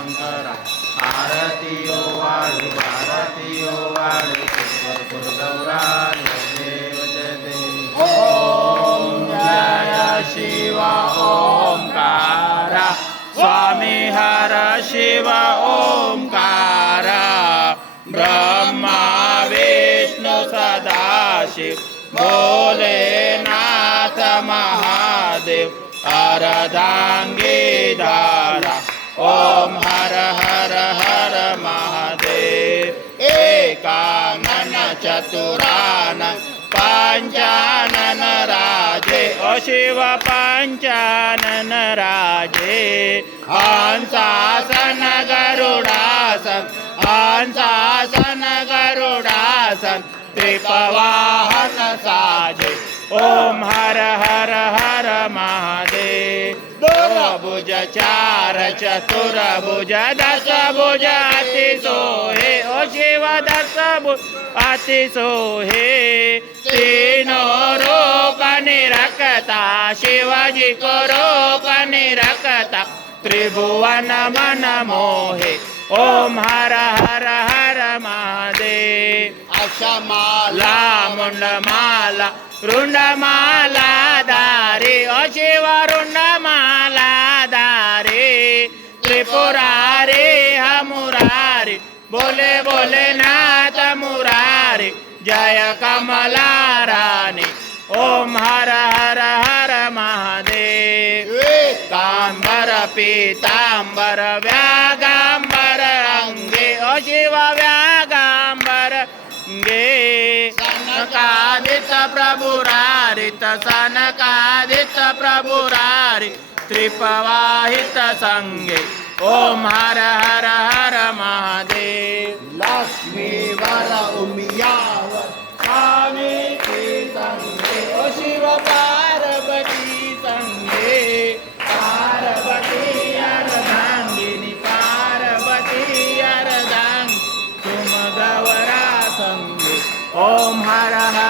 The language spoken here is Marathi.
शंकरा आरतियो वाळू आरतियो वाळू भरपूर गौरा देव जय देव ओम जय शिवा ओंकारा स्वामी हर शिव ओंकारा ब्रह्मा विष्णु सदाशिव भोलेनाथ महादेव अर्धांगी धारा ओम हर हर हर महादेव एकानन चतुरानन पंचानन राजे ओ शिव पंचानन राजे हंसासन गरुडासन हंसासन गरुडासन त्रिपवाहन साजे ओम हर हर हर महादेव भुज चार चतुर्भुज दस भुज अति सोहे ओ शिव दस भुज अति सोहे तीनों रूप निरखता शिवजी को रूप निरखता त्रिभुवन मन मोहे ओम हर हर हर महादेव अक्षमाला मुंडमाला रुंडमाला दारी ओ शिव रुंडमाला दारी त्रिपुरारी हमुरारी बोले बोले नाथ मुरारी जय कमला रानी ओम हर हर हर महादेव कांबर पीतांबर व्यागांबर अंगे ओ शिव व्यागांबर अंगे सनकादित प्रभुरारित सनकादित प्रभुरारि त्रिपवाहित संगे ओम हर हर हर महादेव लक्ष्मी वर उमियावर स्वामी की संगे ओ शिव पार्वती संगे पार्वती अर्धांगिनी पार्वती अर्धांग तुम गौरा संगे ओम हर हर